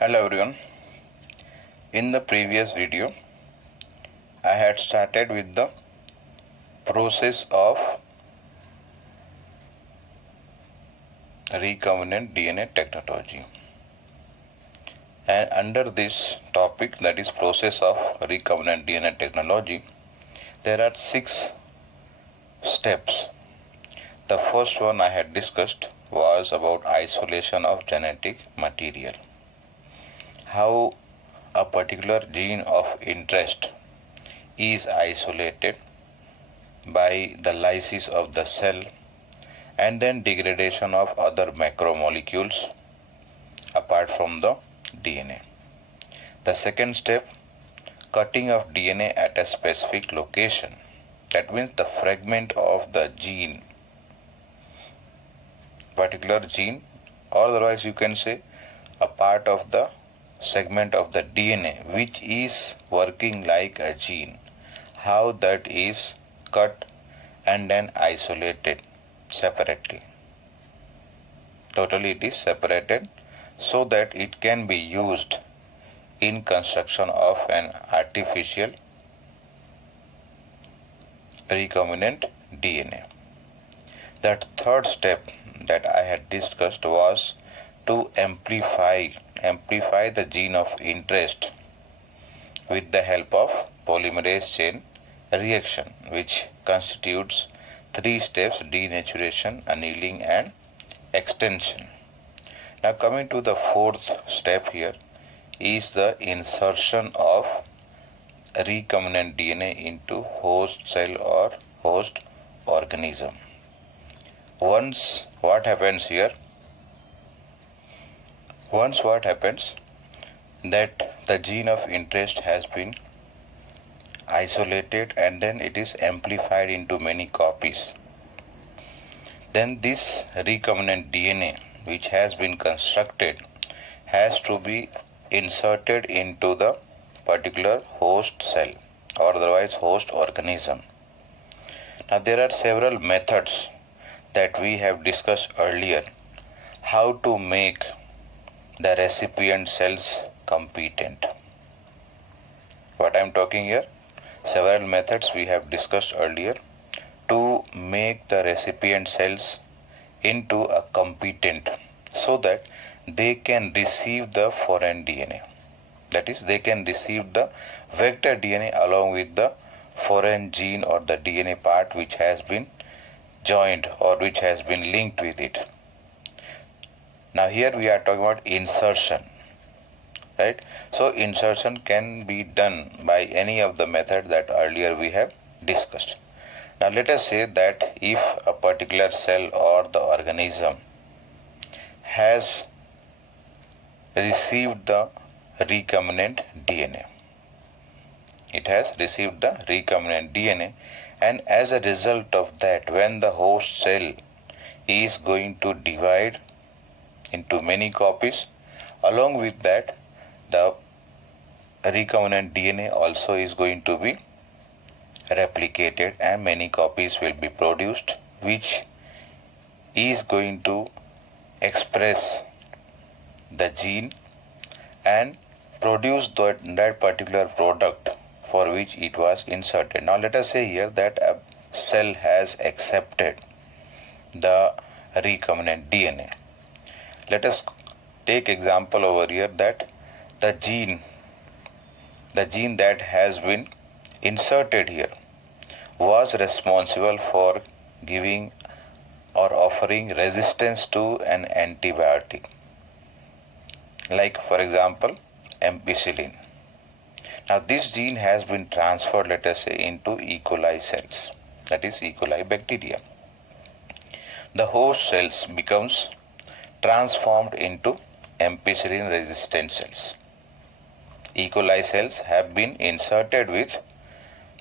Hello everyone. In the previous video, I had started with the process of recombinant DNA technology. And under this topic, that is process of recombinant DNA technology, there are 6 steps. The first one I had discussed was about isolation of genetic material. How a particular gene of interest is isolated by the lysis of the cell and then degradation of other macromolecules apart from the DNA. The second step, cutting of DNA at a specific location. That means the fragment of the gene, particular gene, or otherwise you can say a part of the segment of the DNA which is working like a gene, how that is cut and then isolated separately. Totally it is separated so that it can be used in construction of an artificial recombinant DNA. That third step that I had discussed was to amplify the gene of interest with the help of polymerase chain reaction, which constitutes 3 steps: denaturation, annealing and extension. Now coming to the fourth step here is the insertion of recombinant DNA into host cell or host organism. Once what happens that the gene of interest has been isolated and then it is amplified into many copies, then this recombinant DNA which has been constructed has to be inserted into the particular host cell or otherwise host organism. Now there are several methods that we have discussed earlier how to make the recipient cells competent. What I am talking here, several methods we have discussed earlier to make the recipient cells into a competent so that they can receive the foreign DNA. That is, they can receive the vector DNA along with the foreign gene or the DNA part which has been joined or which has been linked with it. Now here we are talking about insertion, right? So insertion can be done by any of the methods that earlier we have discussed. Now let us say that if a particular cell or the organism has received the recombinant DNA. It has received the recombinant DNA, and as a result of that, when the host cell is going to divide into many copies, along with that the recombinant DNA also is going to be replicated and many copies will be produced, which is going to express the gene and produce that particular product for which it was inserted. Now let us say here that a cell has accepted the recombinant DNA. Let us take example over here that the gene that has been inserted here was responsible for giving or offering resistance to an antibiotic, like for example ampicillin. Now this gene has been transferred, let us say, into E. coli cells, that is E. coli bacteria. The host cells becomes transformed into ampicillin resistant cells. E. coli cells have been inserted with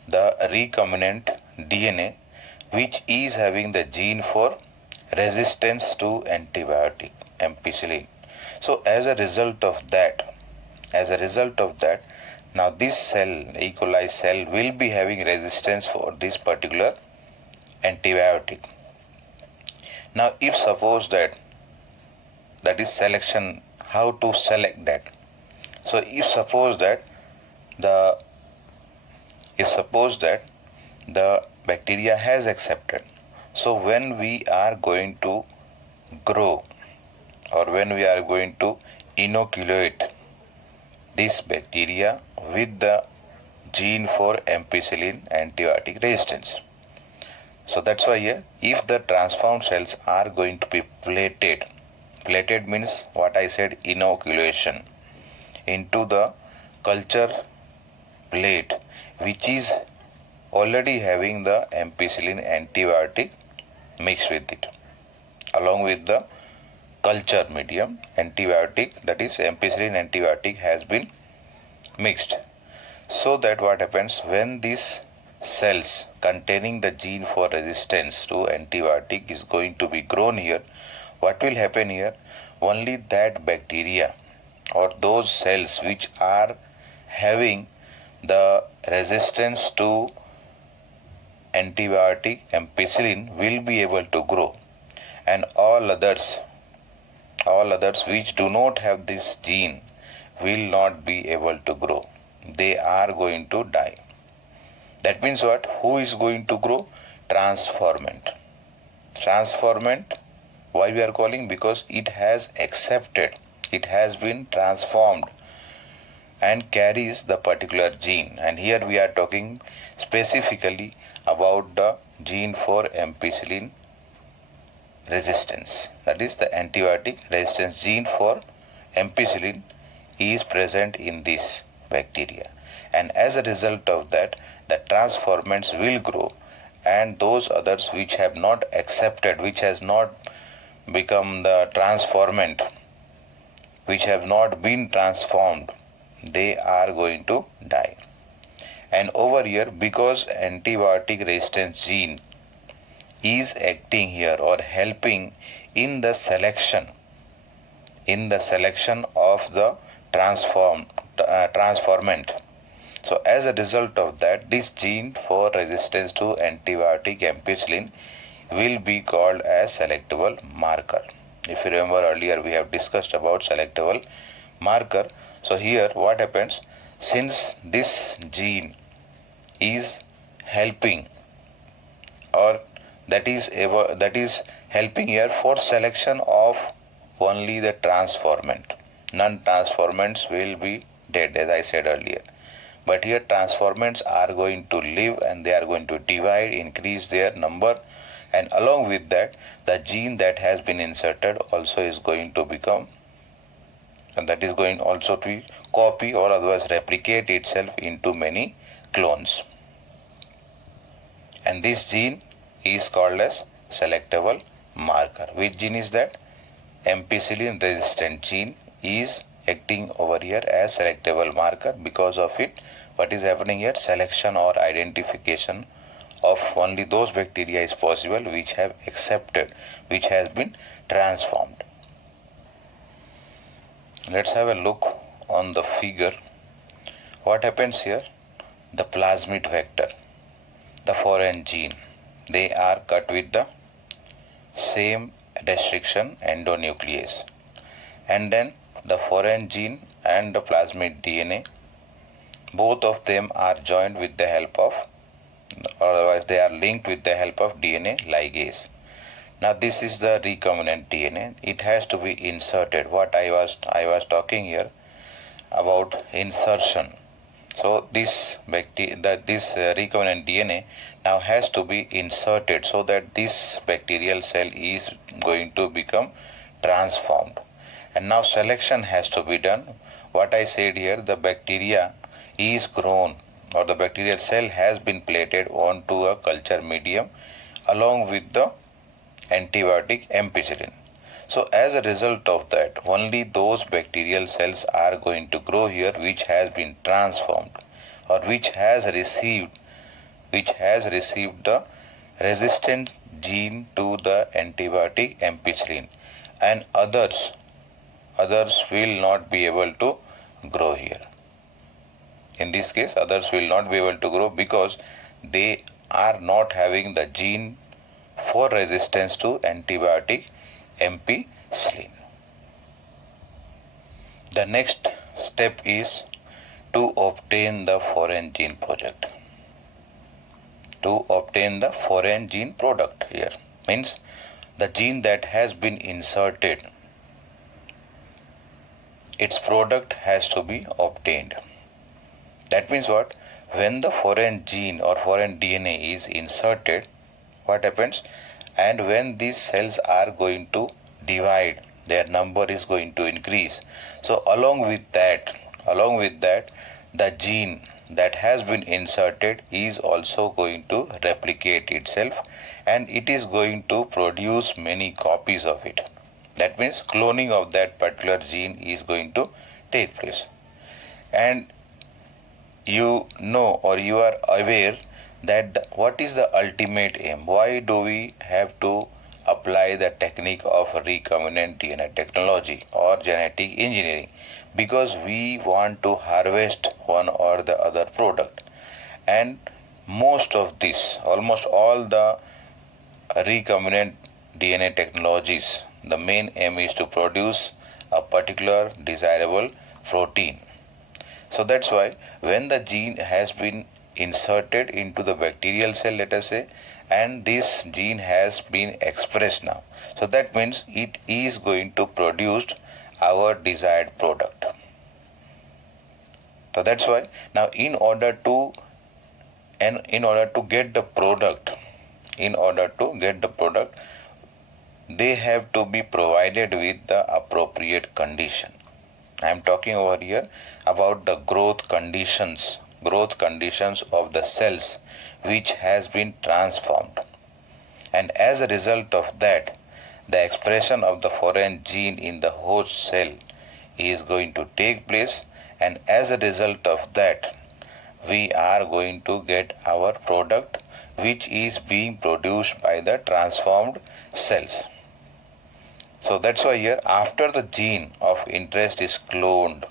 the recombinant DNA which is having the gene for resistance to antibiotic ampicillin. So as a result of that, now this cell, E. coli cell, will be having resistance for this particular antibiotic. Now if suppose that is selection, how to select that? So if suppose that the bacteria has accepted, so when we are going to grow or when we are going to inoculate this bacteria with the gene for ampicillin antibiotic resistance. So that's why here, if the transformed cells are going to be plated means what I said, inoculation into the culture plate which is already having the ampicillin antibiotic mixed with it, along with the culture medium antibiotic, that is ampicillin antibiotic has been mixed. So that what happens, when these cells containing the gene for resistance to antibiotic is going to be grown here, what will happen here, only that bacteria or those cells which are having the resistance to antibiotic ampicillin will be able to grow, and all others which do not have this gene will not be able to grow. They are going to die. That means what? Who is going to grow? Transformant. Transformant, why we are calling? Because it has accepted, it has been transformed and carries the particular gene. And here we are talking specifically about the gene for ampicillin resistance. That is, the antibiotic resistance gene for ampicillin is present in this bacteria. And as a result of that, the transformants will grow, and those others which have not accepted, which has not become the transformant, which have not been transformed, they are going to die. And over here, because antibiotic resistance gene is acting here or helping in the selection of the transformant. So as a result of that, this gene for resistance to antibiotic ampicillin will be called as selectable marker. If you remember earlier, we have discussed about selectable marker. So here what happens, since this gene is helping, or that is helping here for selection of only the transformant, non-transformants will be dead, as I said earlier. But here transformants are going to live, and they are going to divide, increase their number, and along with that, the gene that has been inserted also is going to become, and that is going also to copy or otherwise replicate itself into many clones. And this gene is called as selectable marker. Which gene is that? Ampicillin resistant gene is acting over here as selectable marker. Because of it, what is happening here, selection or identification of only those bacteria is possible which have accepted, which has been transformed. Let's have a look on the figure. What happens here, the plasmid vector, the foreign gene, they are cut with the same restriction endonuclease, and then the foreign gene and the plasmid DNA, both of them are joined with the help of, or otherwise they are linked with the help of DNA ligase. Now this is the recombinant DNA. It has to be inserted. What I was talking here about insertion. So this recombinant DNA now has to be inserted so that this bacterial cell is going to become transformed. And now selection has to be done. What I said here, the bacteria is grown, or the bacterial cell has been plated onto a culture medium along with the antibiotic ampicillin. So as a result of that, only those bacterial cells are going to grow here which has been transformed, or which has received the resistant gene to the antibiotic ampicillin, and others will not be able to grow here. In this case, others will not be able to grow because they are not having the gene for resistance to antibiotic ampicillin. The next step is to obtain the foreign gene project. To obtain the foreign gene product here means the gene that has been inserted, its product has to be obtained. That means what? When the foreign gene or foreign DNA is inserted, what happens? And when these cells are going to divide, their number is going to increase. So along with that, the gene that has been inserted is also going to replicate itself, and it is going to produce many copies of it. That means cloning of that particular gene is going to take place. And you know, or you are aware that what is the ultimate aim? Why do we have to apply the technique of recombinant DNA technology or genetic engineering? Because we want to harvest one or the other product. And most of this, almost all the recombinant DNA technologies, the main aim is to produce a particular desirable protein. So that's why when the gene has been inserted into the bacterial cell, let us say, and this gene has been expressed now, so that means it is going to produce our desired product. So that's why now in order to get the product, they have to be provided with the appropriate condition. I am talking over here about the growth conditions of the cells which has been transformed. And as a result of that, the expression of the foreign gene in the host cell is going to take place, and as a result of that, we are going to get our product which is being produced by the transformed cells. So that's why here, after the gene of interest is cloned,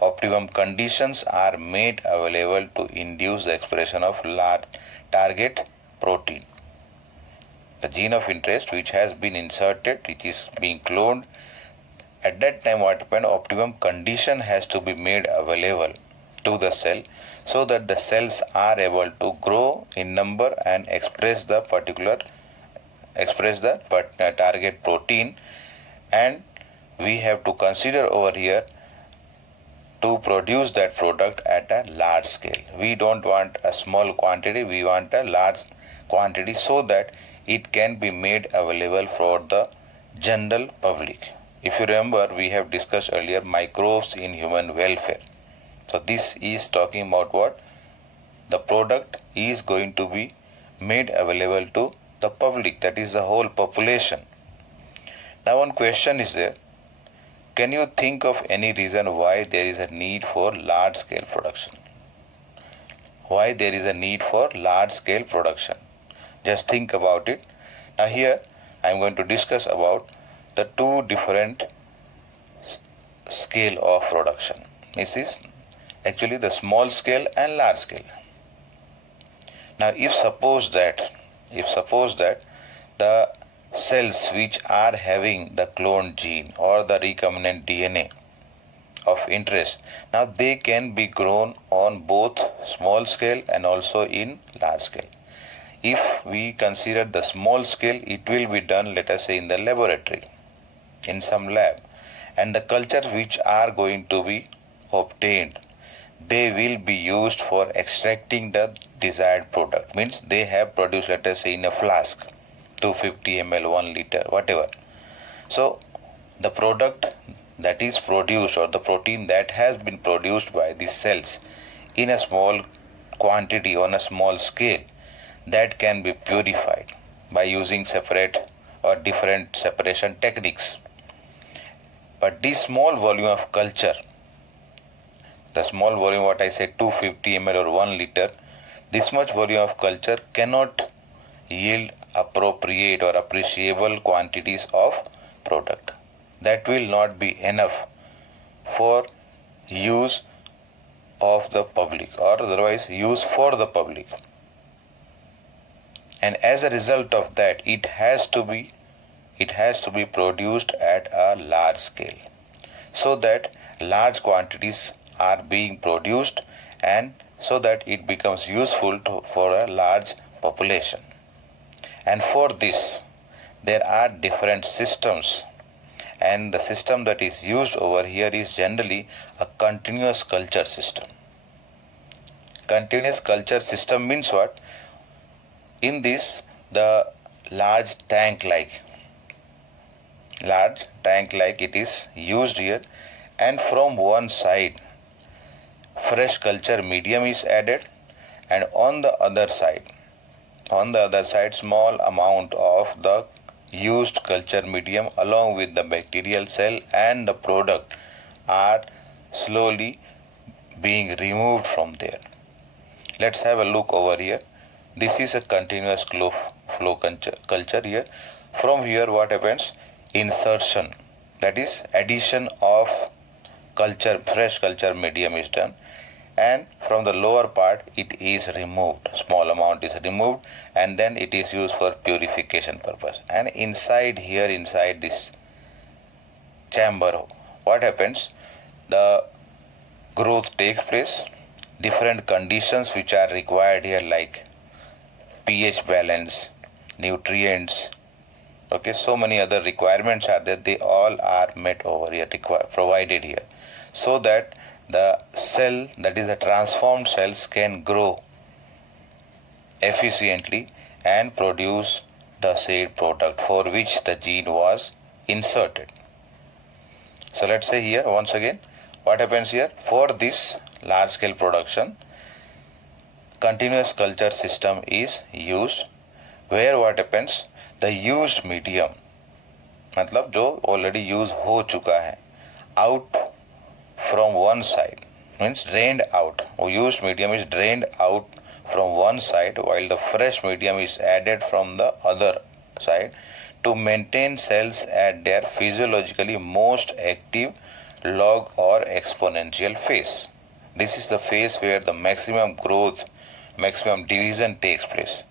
optimum conditions are made available to induce the expression of large target protein. The gene of interest which has been inserted, which is being cloned, at that time what happened? Optimum condition has to be made available to the cell so that the cells are able to grow in number and express the target protein. And we have to consider over here to produce that product at a large scale. We don't want a small quantity, we want a large quantity so that it can be made available for the general public. If you remember, we have discussed earlier microbes in human welfare. So this is talking about what? The product is going to be made available to the public, that is the whole population. Now one question is there. Can you think of any reason why there is a need for large scale production? Why there is a need for large scale production? Just think about it. Now here I am going to discuss about the two different scale of production. This is actually the small scale and large scale. Now if suppose that the cells which are having the cloned gene or the recombinant DNA of interest, now they can be grown on both small scale and also in large scale. If we consider the small scale, it will be done, let us say, in the laboratory, in some lab, and the cultures which are going to be obtained, they will be used for extracting the desired product. Means they have produced, let us say, in a flask, 250 ml, 1 liter, whatever. So the product that is produced, or the protein that has been produced by these cells in a small quantity on a small scale, that can be purified by using separate or different separation techniques. But this small volume of culture, the small volume, what I said, 250 ml or 1 liter, this much volume of culture cannot yield appropriate or appreciable quantities of product. That will not be enough for use of the public, or otherwise use for the public. And as a result of that, it has to be produced at a large scale. so that large quantities are being produced and so that it becomes useful for a large population. And for this, there are different systems, and the system that is used over here is generally a continuous culture system. Continuous culture system means what? In this, the large tank like it is used here, and from one side fresh culture medium is added, and on the other side small amount of the used culture medium along with the bacterial cell and the product are slowly being removed from there. Let's have a look over here. This is a continuous flow culture here. From here what happens? Insertion, that is addition of fresh culture medium is done, and from the lower part it is removed, small amount is removed, and then it is used for purification purpose. And inside this chamber, what happens? The growth takes place, different conditions which are required here like pH balance, nutrients, okay, so many other requirements are there, they all are met over here, provided here, so that the cell, that is the transformed cells, can grow efficiently and produce the said product for which the gene was inserted. So let's say here once again, what happens here? For this large scale production, continuous culture system is used, where what happens? The used medium, मतलब जो already use हो चुका है, out from one side, means drained out. Used medium is drained out from one side, while the fresh medium is added from the other side to maintain cells at their physiologically most active log or exponential phase. This is the phase where the maximum growth, maximum division takes place,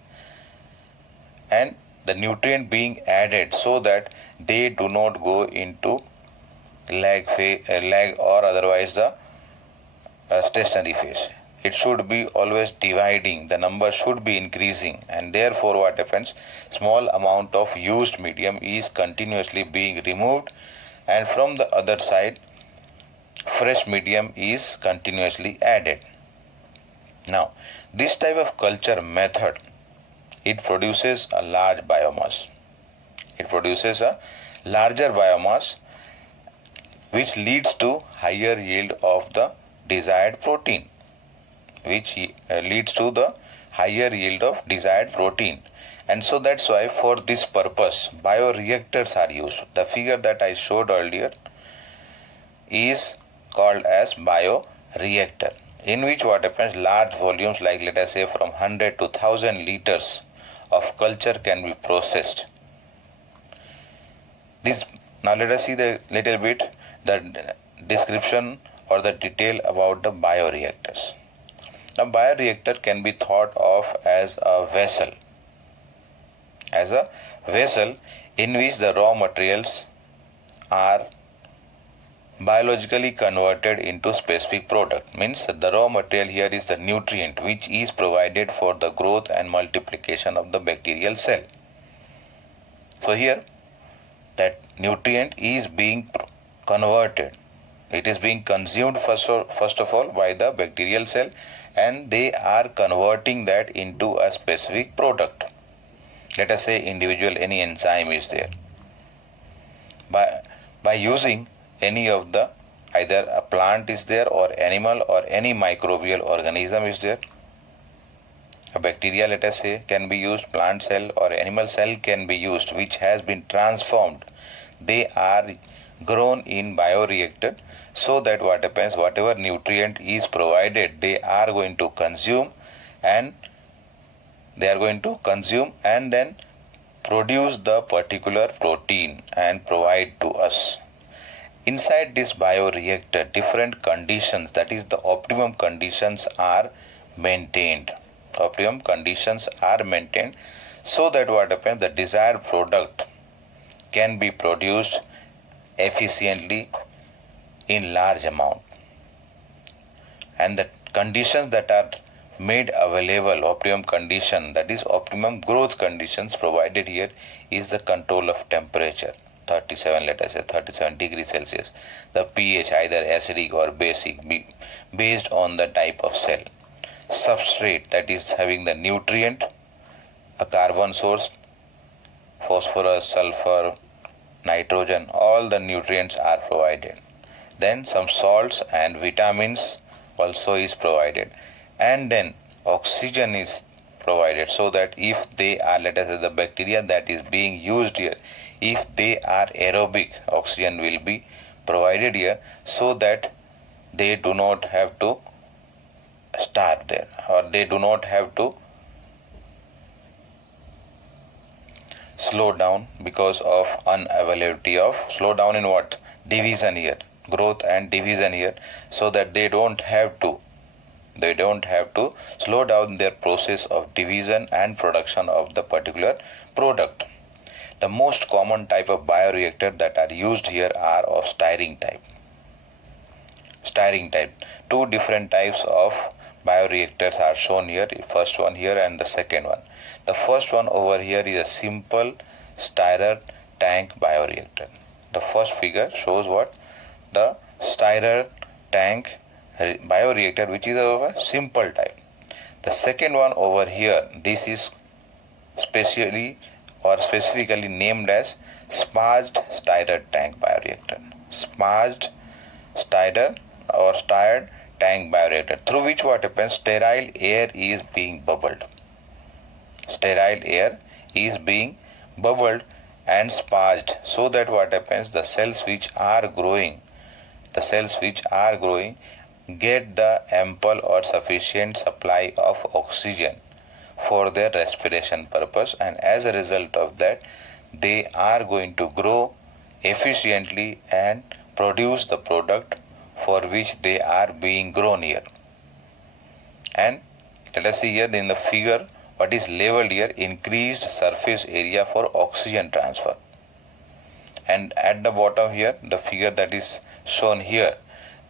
and the nutrient being added so that they do not go into lag or otherwise the stationary phase. It should be always dividing, the number should be increasing, and therefore what happens? Small amount of used medium is continuously being removed, and from the other side fresh medium is continuously added. Now this type of culture method, it produces a large biomass. It produces a larger biomass, which leads to higher yield of the desired protein, and so that's why for this purpose bioreactors are used. The figure that I showed earlier is called as bioreactor, in which what happens? Large volumes, like let us say from 100 to 1000 liters of culture can be processed. Now let us see the little bit the description or the detail about the bioreactors. Now bioreactor can be thought of as a vessel in which the raw materials are biologically converted into specific product. Means the raw material here is the nutrient which is provided for the growth and multiplication of the bacterial cell. So here that nutrient is being converted, it is being consumed first of all by the bacterial cell, and they are converting that into a specific product. Let us say individual any enzyme is there. By using any of the, either a plant is there or animal or any microbial organism is there. A bacteria, let us say, can be used, plant cell or animal cell can be used, which has been transformed. They are grown in bioreactor, so that what happens, whatever nutrient is provided, they are going to consume and then produce the particular protein and provide to us. Inside this bioreactor, different conditions, that is the optimum conditions are maintained. So that what happens, the desired product can be produced efficiently in large amount. And the conditions that are made available, optimum condition, that is optimum growth conditions provided here, is the control of temperature, 37, let us say 37 degrees Celsius, the pH either acidic or basic, based on the type of cell, substrate, that is having the nutrient, a carbon source, phosphorus, sulfur, nitrogen, all the nutrients are provided. Then some salts and vitamins also is provided, and then oxygen is provided, so that if they are, let us say, the bacteria that is being used here, if they are aerobic, oxygen will be provided here, so that they do not have to starve there, or they do not have to slow down because of unavailability of, slow down in what, division here, growth and division here, so that they don't have to slow down their process of division and production of the particular product. The most common type of bioreactor that are used here are of stirring type. Two different types of bioreactors are shown here, first one here and the second one. The first one over here is a simple stirrer tank bioreactor. The first figure shows what? The stirrer tank bioreactor, which is of a simple type. The second one over here, this is specifically named as sparged stirrer tank bioreactor. Sparged stirrer or stirred tank bioreactor, through which what happens, sterile air is being bubbled. Sterile air is being bubbled and sparged, so that what happens, the cells which are growing get the ample or sufficient supply of oxygen for their respiration purpose, and as a result of that, they are going to grow efficiently and produce the product for which they are being grown here. And let us see here in the figure what is labeled here, increased surface area for oxygen transfer. And at the bottom here, the figure that is shown here,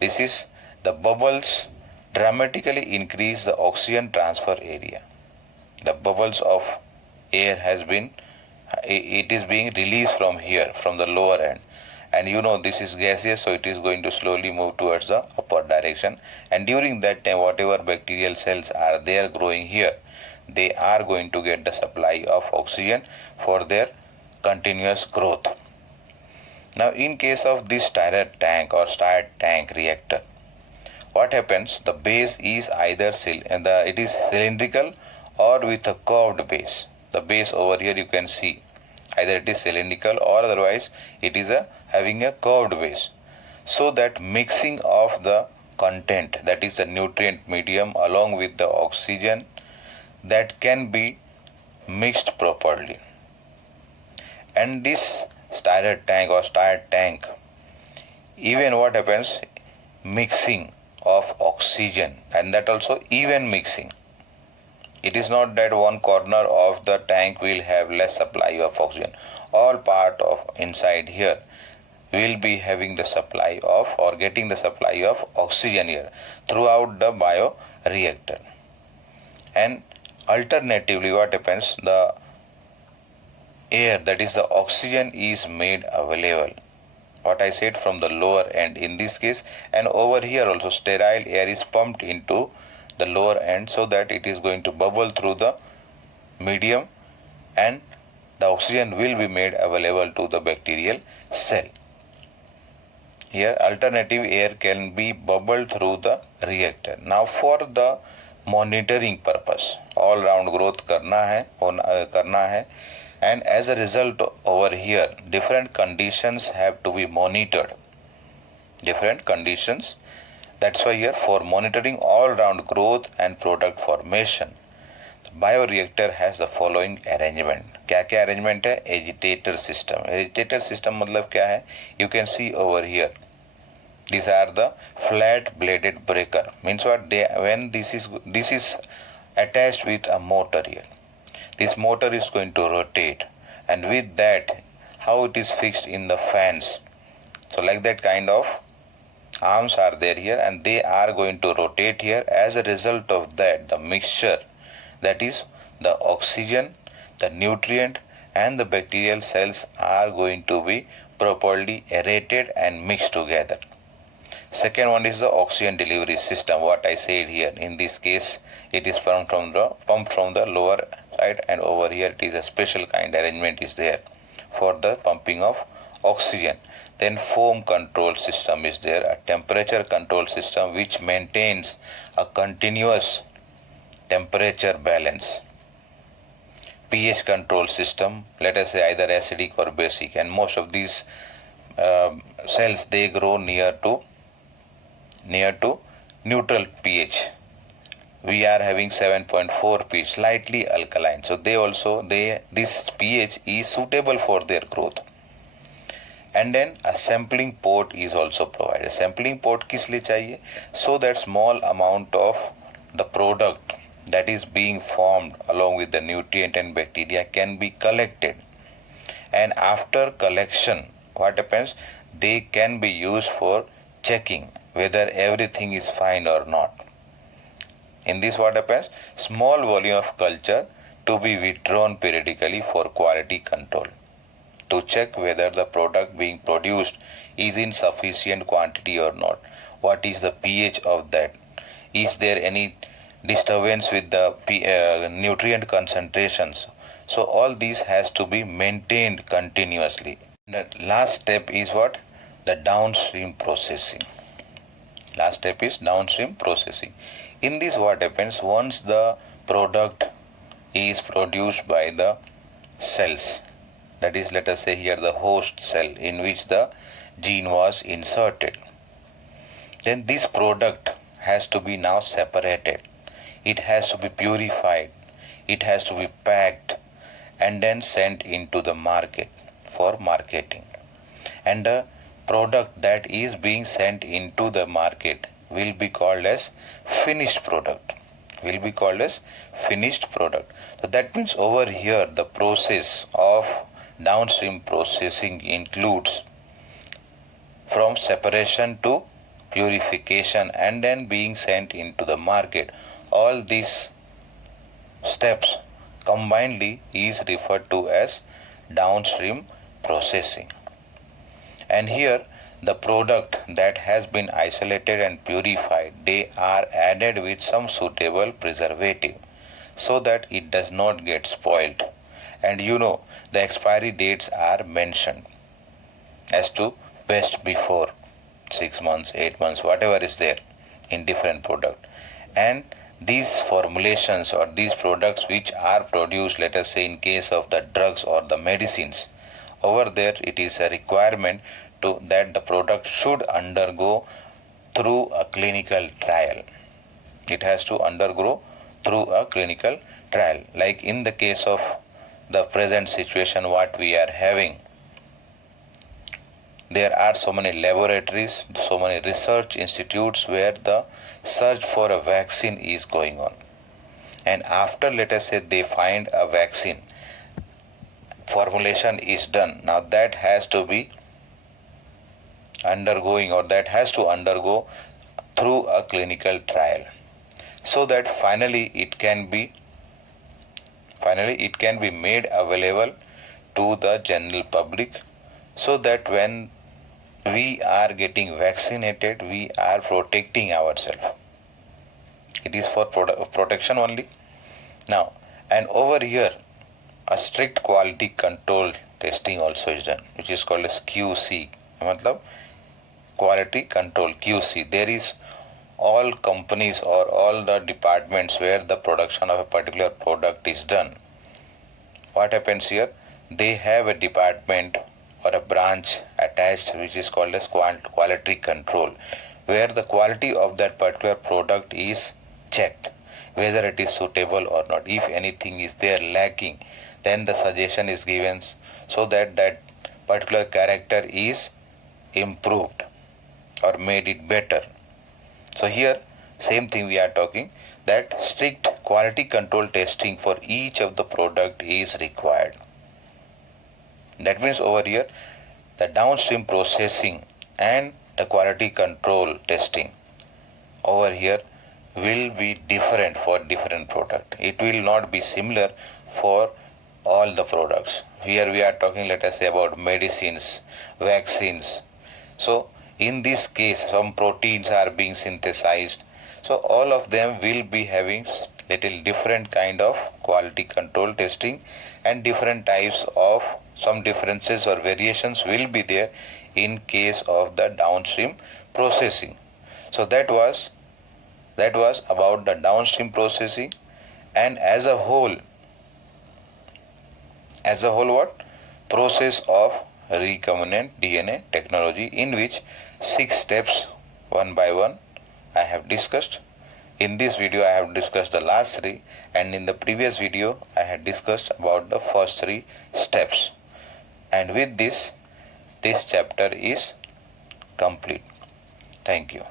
this is the bubbles dramatically increase the oxygen transfer area. The bubbles of air it is being released from here, from the lower end, and you know this is gaseous, so it is going to slowly move towards the upper direction, and during that time whatever bacterial cells are there growing here, they are going to get the supply of oxygen for their continuous growth. Now in case of this stirred tank or stirred tank reactor, what happens, the base is either it is cylindrical or with a curved base. The base over here you can see, either it is cylindrical or otherwise it is having a curved base, so that mixing of the content, that is the nutrient medium along with the oxygen, that can be mixed properly. And this stirred tank or stirred tank, even what happens, mixing of oxygen, and that also even mixing. It is not that one corner of the tank will have less supply of oxygen. All part of inside here will be having the supply of, or getting the supply of oxygen here throughout the bioreactor. And alternatively what happens, the air, that is the oxygen, is made available, what I said, from the lower end in this case, and over here also sterile air is pumped into the lower end, so that it is going to bubble through the medium and the oxygen will be made available to the bacterial cell. Here alternative air can be bubbled through the reactor. Now for the monitoring purpose, all round growth करना है, and as a result over here different conditions have to be monitored. Different conditions. That's why here for monitoring all round growth and product formation, the bioreactor has the following arrangement. क्या arrangement है? Agitator system. Agitator system मतलब क्या है? You can see over here. These are the flat bladed breaker. Means what? When this is attached with a motor here. This motor is going to rotate, and with that, how it is fixed in the fans. So like that kind of arms are there here, and they are going to rotate here. As a result of that, the mixture, that is the oxygen, the nutrient and the bacterial cells, are going to be properly aerated and mixed together. Second one is the oxygen delivery system. What I said here, in this case it is pumped from the lower side, and over here it is a special kind arrangement is there for the pumping of oxygen. Then foam control system is there, a temperature control system which maintains a continuous temperature balance. pH control system, let us say either acidic or basic, and most of these cells, they grow near to neutral pH. We are having 7.4 pH, slightly alkaline, so this pH is suitable for their growth. And then a sampling port is also provided. Sampling port किस लिए चाहिए? So that small amount of the product that is being formed along with the nutrient and bacteria can be collected, and after collection, what happens? They can be used for checking whether everything is fine or not. In this, what happens? Small volume of culture to be withdrawn periodically for quality control, to check whether the product being produced is in sufficient quantity or not. What is the pH of that? Is there any disturbance with the nutrient concentrations? So all these has to be maintained continuously. The last step is what? The downstream processing. Last step is downstream processing. In this, what happens? Once the product is produced by the cells, that is, let us say here the host cell in which the gene was inserted, then this product has to be now separated. It has to be purified, it has to be packed, and then sent into the market for marketing. And the product that is being sent into the market will be called as finished product. Will be called as finished product. So that means over here the process of downstream processing includes from separation to purification and then being sent into the market. All these steps combinedly is referred to as downstream processing. And here the product that has been isolated and purified, they are added with some suitable preservative so that it does not get spoiled. And the expiry dates are mentioned as to best before 6 months, 8 months, whatever is there in different product. And these formulations or these products which are produced, let us say in case of the drugs or the medicines, over there it is a requirement that the product should undergo through a clinical trial. It has to undergo through a clinical trial. Like in the case of the present situation what we are having, there are so many laboratories, so many research institutes where the search for a vaccine is going on. And after, let us say, they find a vaccine, formulation is done. Now that has to be undergoing, or that has to undergo through a clinical trial, so that finally it can be made available to the general public, so that when we are getting vaccinated, we are protecting ourselves. It is for protection only. Now, and over here, a strict quality control testing also is done, which is called as QC. मतलब quality control, QC. There is all companies or all the departments where the production of a particular product is done. What happens here? They have a department or a branch attached which is called as quality control, where the quality of that particular product is checked, whether it is suitable or not. If anything is there lacking, then the suggestion is given so that that particular character is improved or made it better. So here same thing we are talking, that strict quality control testing for each of the product is required. That means over here the downstream processing and the quality control testing over here will be different for different product. It will not be similar for all the products. Here we are talking, let us say, about medicines, vaccines. So in this case, some proteins are being synthesized. So all of them will be having little different kind of quality control testing, and different types of some differences or variations will be there in case of the downstream processing. So that was about the downstream processing. And as a whole what? Process of recombinant DNA technology, in which 6 steps one by one I have discussed. In this video I have discussed the last 3, and in the previous video I had discussed about the first 3 steps. And with this chapter is complete. Thank you.